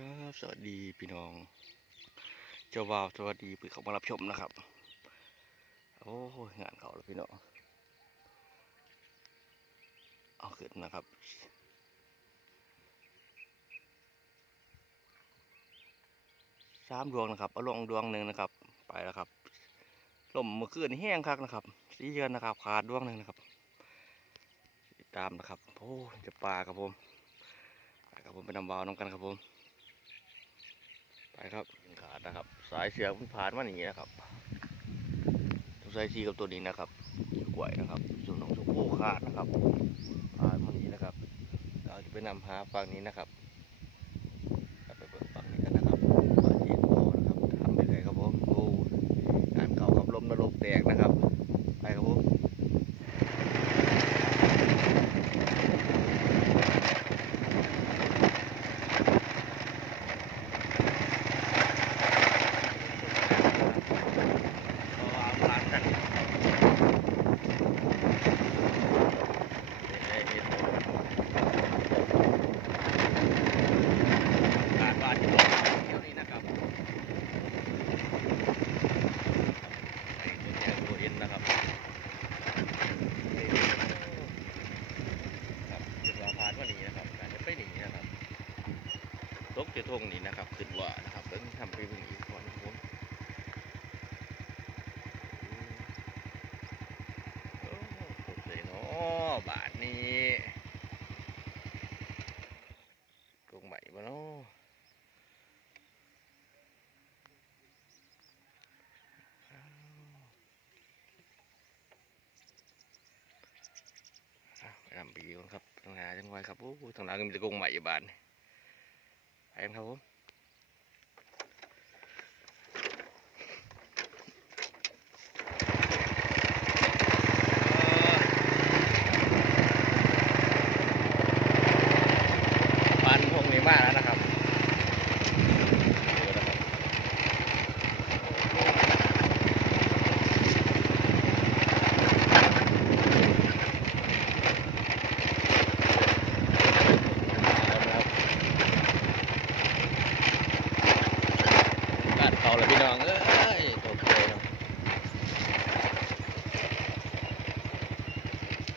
ครับ สวัสดีพี่น้อง เจ้าบ่าวสวัสดีพี่เขามารับชมนะครับ โอ้ยงานเขาแล้วพี่น้อง เอาขึ้นนะครับ สามดวงนะครับ เอาลงดวงหนึ่งนะครับ ไปแล้วครับ ลมเมื่อคืนแห้งคักนะครับ สีเยือนนะครับ ขาดดวงหนึ่งนะครับ ตามนะครับ โอ้จะปลาครับผมครับผมไปนำวาวน้องกันครับผมายครับขาดนะครับ สายเสือกมันผ่านมาอย่างนี้นะครับตัวสายซีกับตัวนี้นะครับอีกกล้วยนะครับส่วนของชมพูขาดนะครับผ่านมาอย่างนี้นะครับ เราจะไปนำหาฝั่งนี้นะครับไปเปิดฝั่งนี้กันนะครับฝั่งเย็นโตนะครับทำไปเลยครับผมโอ้งานเก่ากับลมนรกแตกนะครับ ไปครับผม เอาวางกันการวาดที่บอกเที่ยวนี้นะครับไอ้ตัวเนี้ยตัวเอ็นนะครับครับจะรอผ่านว่าหนีนะครับการจะไปหนีนะครับตกจะท งนี้นะครับขึ้นว่านะครับเพิ่งทำไปเพิ่งอีกก่อนผมโอ้สุดเลยเนาะบาทนี้กงใหม่บ่เนาะอ้าวไปทำปีก่อนครับทางหาจังไว้ครับโอ้ทางหลังก็มีแต่กงใหม่ยู่บาน กันครับผมปันพวกนี้มากแล้วนะครับดูนะครับบ้านเขาเลยพี่น้อง เอ้ยตัวเคยเนาะ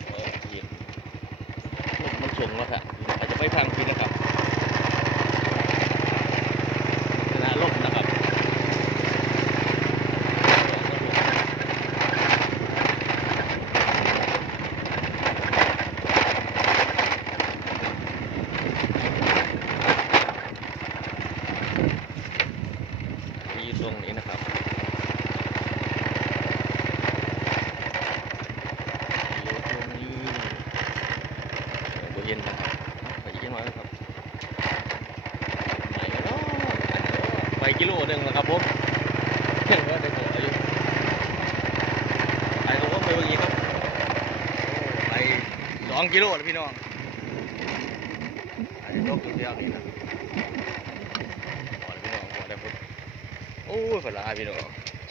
โอ้ยิงลมมันสูงแล้วครับอาจจะไม่พังกินนะครับ ชนะลมนะครับที่ตรงนี้นะครับอยู่ตรงนี้เดี๋ ยวเย็นนะครับไปเย็นไว้นะครับไหนเนาะไปกิโลหนึ่งแล้วครับผมเห็นว่าได้หัวอยู่ไปครับผมไปเมื่อกี้ครับโอ้ไปสองกิโลแล้วพี่น้องไอ้ตกตัวเดียวนี่นะพอแล้วพี่น้องพอแล้วผมโอ้ยพลาพี่น้อง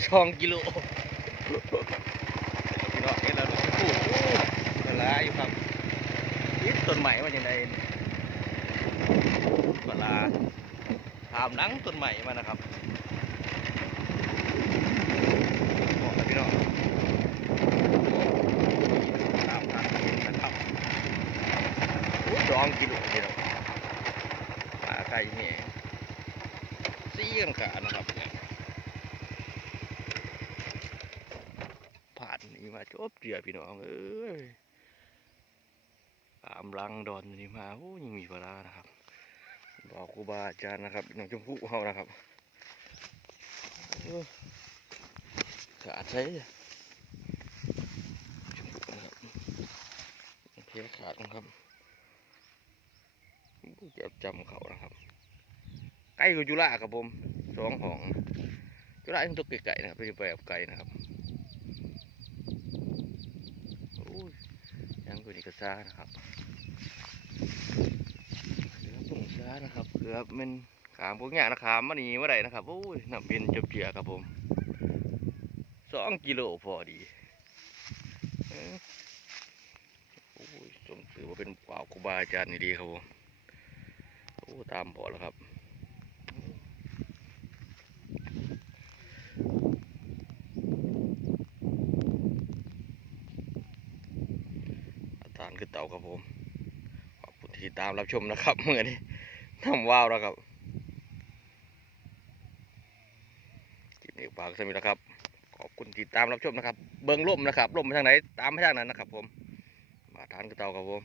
สองกิโลพี่น้องเห็นแล้วโอ้โหพลาอยู่ครับนิด ต้นใหม่ว่าอย่างไรพลาถามนังต้นใหม่มานะครับบอกพี่น้องตามทางเองนะครับโอ้องกิโลเดียวปลาไก่นี่เสี่ยงขานะครับเนี่ยผ่านนี่มาจบเดียวพี่น้องเอ้ย ตามลังดอนนี่มาโอ้ยยังมีเวลานะครับบอกครูบาอาจารย์นะครับน้องชมพู่เขานะครับเออขาดใช้ชมพู่นะครับเพียขาดนะครับเก็บจำเขานะครับไก่กับจุฬาครับผมสองหองจุฬายังตกไก่ๆนะครับไปไปกับไก่นะครับโอ้ยยัง กูนี่ก็ซ่านะครับเกือบลงช้านะครับเกือบเป็นขามพวกเนี้ยนะขามมานี่เมื่อไหร่นะครับโอ้ยน้ำเป็นจะเปียครับผมสองกิโลพอดีเอ้อโอ้ยสมถือว่าเป็นเปล่าครูบาอาจารย์นี่ดีครับผมโอ้ตามพอแล้วครับ คือเต่าครับผมขอบคุณที่ตามรับชมนะครับเมื่อนี้ทำว้าวแล้วครับคลิปนี้ฝากสมินะครับ ขอบคุณที่ตามรับชมนะครับ เบิ้งล่มนะครับล่มไปทางไหนตามไปทางนั้นนะครับ ผมมาทานกือเต่าครับผม